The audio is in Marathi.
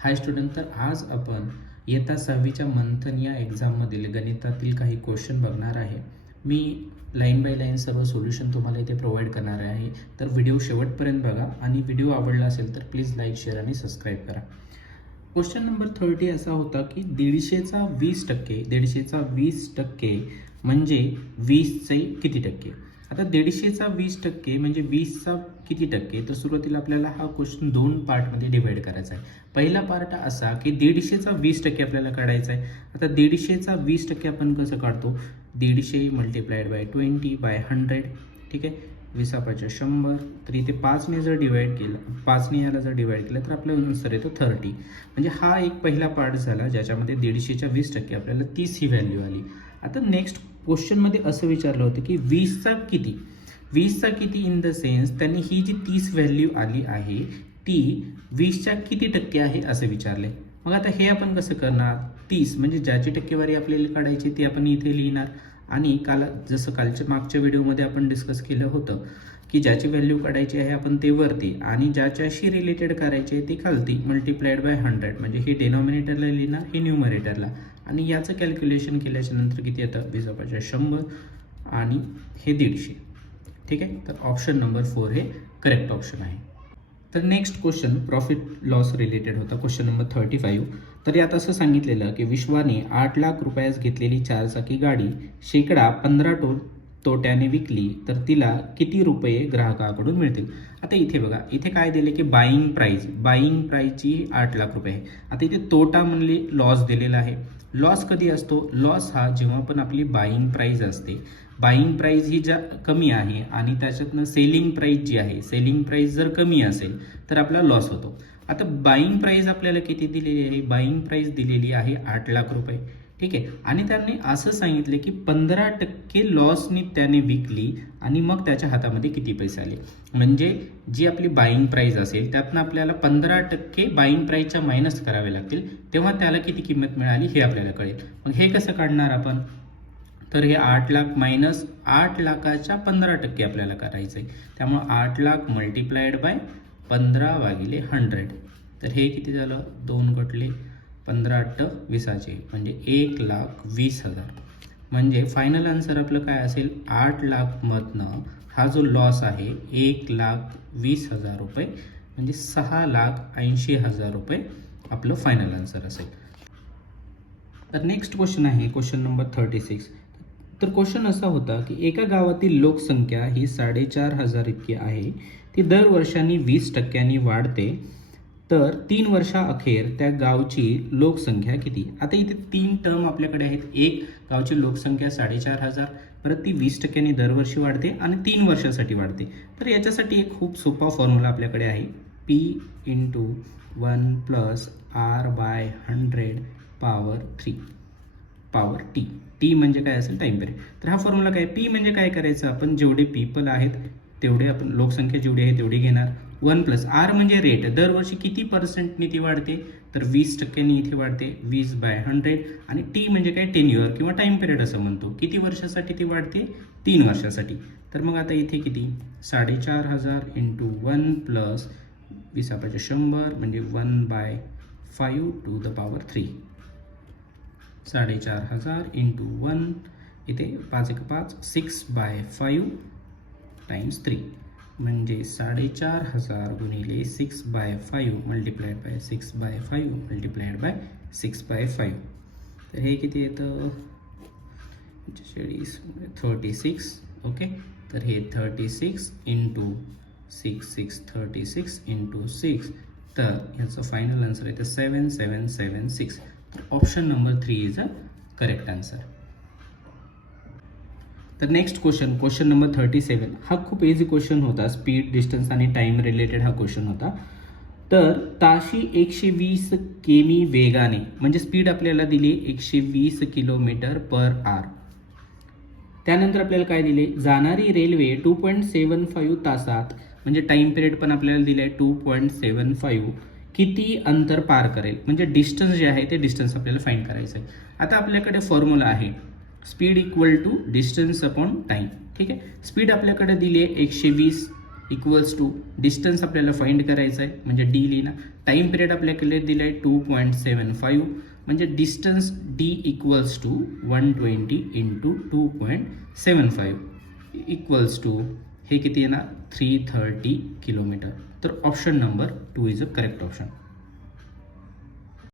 हाय स्टुडंट, तर आज आपण इयत्ता 6वीच्या मंथन या एक्झाममधील गणितातील काही क्वेश्चन बघणार आहे. मी लाईन बाय लाईन सर्व सोल्युशन तुम्हाला इथे प्रोव्हाइड करणार आहे. तर व्हिडिओ शेवटपर्यंत बघा आणि व्हिडिओ आवडला असेल तर प्लीज लाईक, शेअर आणि सबस्क्राईब करा. क्वेश्चन नंबर 30 असा होता की 150चा 20% म्हणजे 20चे किती टक्के. आता 150चा 20% म्हणजे 20चा किती टक्के. तर सुरुवातीला आपल्याला हा क्वेश्चन दोन पार्टमध्ये डिवाइड करायचा आहे. पहिला पार्ट असा की 150चा 20% आपल्याला काढायचा आहे. आता 150चा 20% आपण कसं काढतो, 150 मल्टिप्लाइड बाय 20/100. ठीक आहे, 20×100. तर इथे 5ने जर डिवाइड केलं, 5ने याला जर डिवाइड केलं तर आपला आन्सर येतो 30. म्हणजे हा एक पहिला पार्ट झाला ज्याच्यामध्ये 150च्या 20% आपल्याला 30 ही व्हॅल्यू आली. आता नेक्स्ट क्वेश्चनमध्ये असं विचारलं होतं की 20चा किती. 20चा किती इन द सेन्स त्यांनी ही जी 30 व्हॅल्यू आली आहे ती 20च्या किती टक्के आहे असं विचारले. मग आता हे आपण कसं करणार, 30 म्हणजे ज्याची टक्केवारी आपल्याला काढायची ती आपण इथे लिहिणार. आणि जसं कालच्या मागच्या व्हिडिओमध्ये आपण डिस्कस केलं होतं की ज्याची व्हॅल्यू काढायची आहे आपण ते वरती आणि ज्याच्याशी रिलेटेड करायचे आहे ते खालती मल्टिप्लाइड बाय 100. म्हणजे हे डेनॉमिनेटरला लिहिणार, हे न्यूमरेटरला. आणि याचं कॅल्क्युलेशन केल्याच्या नंतर किती येतं, 20×100 आणि हे 150. ठीक आहे, तर ऑप्शन नंबर 4 हे करेक्ट ऑप्शन आहे. तर next question profit loss related होता, क्वेश्चन नंबर 35. तर यात असं सांगितलेलं की विश्वाने 8 लाख रुपयास घेतलेली 4 चाकी गाडी -15 तोट्याने विकली तर तिला किती रुपये ग्राहकाकडून मिळतील. आता इथे बघा, इथे काय दिले की बाईंग प्राईजची 8 लाख रुपये आहे. आता इथे तोटा म्हणले लॉस दिलेला आहे. लॉस कधी असतो, लॉस हा जेव्हा पण आपली बाईंग प्राईज असते, बाईंग प्राईज ही ज्या कमी आहे आणि त्याच्यातनं सेलिंग प्राईज जी आहे, सेलिंग प्राईज जर कमी असेल तर आपला लॉस होतो. आता बाईंग प्राईज आपल्याला किती दिलेली आहे, बाईंग प्राईज दिलेली आहे 8 लाख रुपये. ठीक आहे, आणि त्यांनी असं सांगितले की 15% लॉसनी त्याने विकली आणि मग त्याच्या हातामध्ये किती पैसे आले. म्हणजे जी आपली बाईंग प्राईज असेल त्यातनं आपल्याला 15% बाईंग प्राईजच्या मायनस करावे लागतील, तेव्हा त्याला किती किंमत मिळाली हे आपल्याला कळेल. मग हे कसं काढणार आपण, तर हे 8 लाख मायनस 8 लाखाच्या 15% आपल्याला करायचं आहे. त्यामुळे 8 लाख मल्टिप्लाइड बाय 15/100. तर हे किती झालं, 2 कटले 15×8 = 20 म्हणजे 1,20,000. म्हणजे फायनल आन्सर आपलं काय असेल, 8 लाखमधनं हा जो लॉस आहे 1,20,000 रुपये म्हणजे 6,80,000 रुपये आपलं फायनल आन्सर असेल. तर नेक्स्ट क्वेश्चन आहे क्वेश्चन नंबर 36. तर क्वेश्चन असा होता की एका गावातील लोकसंख्या ही 4,500 इतकी आहे. ती दर वर्षांनी 20% वाढते. तर 3 वर्षाअखेर त्या गावची लोकसंख्या किती. आता इथे 3 टर्म आपल्याकडे आहेत. एक गावची लोकसंख्या 4,500, परत ती 20% दरवर्षी वाढते आणि 3 वर्षासाठी वाढते. तर याच्यासाठी एक खूप सोपा फॉर्म्युला आपल्याकडे आहे, P × 1 + R/100 power 3 power T. T म्हणजे काय असेल, टाइम पिरियड. तर हा फॉर्म्युला काय, P म्हणजे काय करायचं, आपण जेवढे पीपल आहेत तेवढे, आपण लोकसंख्या जेवढी आहे तेवढी घेणार. 1 + R म्हणजे रेट, दरवर्षी किती पर्सेंटनी ती वाढते, तर 20%नी इथे वाढते, 20/100. आणि टी म्हणजे काय, टेन्युअर किंवा टाइम पिरियड असं म्हणतो. किती वर्षासाठी ती वाढते, 3 वर्षासाठी. तर मग आता इथे किती, 4,500 × 1 + 20/100 म्हणजे 1/5 ⁵. 4,500 × 1 इथे 5×1 = 6/5 × 3 म्हणजे 4,500 × 6/5 मल्टिप्लाइड बाय 6/5 मल्टिप्लाइड बाय 6/5. तर हे किती येतं, 36. ओके, तर हे 36 × 6 36 × 6. तर याचं फायनल आन्सर येतं 7776. तर option number 3 is a correct answer. तर नेक्स्ट क्वेश्चन नंबर 37. हा खूप इझी क्वेश्चन होता, स्पीड, डिस्टन्स आणि टाइम रिलेटेड हा क्वेश्चन होता. तर ताशी 120 किमी वेगाने, म्हणजे स्पीड आपल्याला दिली 120 km/h. त्यानंतर आपल्याला काय दिले, जाणारी रेल्वे 2.75 तासात, म्हणजे टाइम पिरियड पण आपल्याला दिले आहे 2.75, किती अंतर पार करेल. म्हणजे डिस्टन्स जे आहे ते डिस्टन्स आपल्याला फाइंड करायचं आहे. आता आपल्याकडे फॉर्म्युला आहे स्पीड = डिस्टन्स अपॉन टाइम. ठीक आहे, स्पीड आपल्याकडे दिली आहे 120 इक्वल्स टू डिस्टन्स आपल्याला फाइंड करायचं आहे म्हणजे डी लिहिणं. टाईम पिरियड आपल्याकडे दिला आहे 2.75 म्हणजे distance D equals to 120 into 2.75 equals to हे किती येणार 330 किलोमीटर. तर option number 2 is a correct option.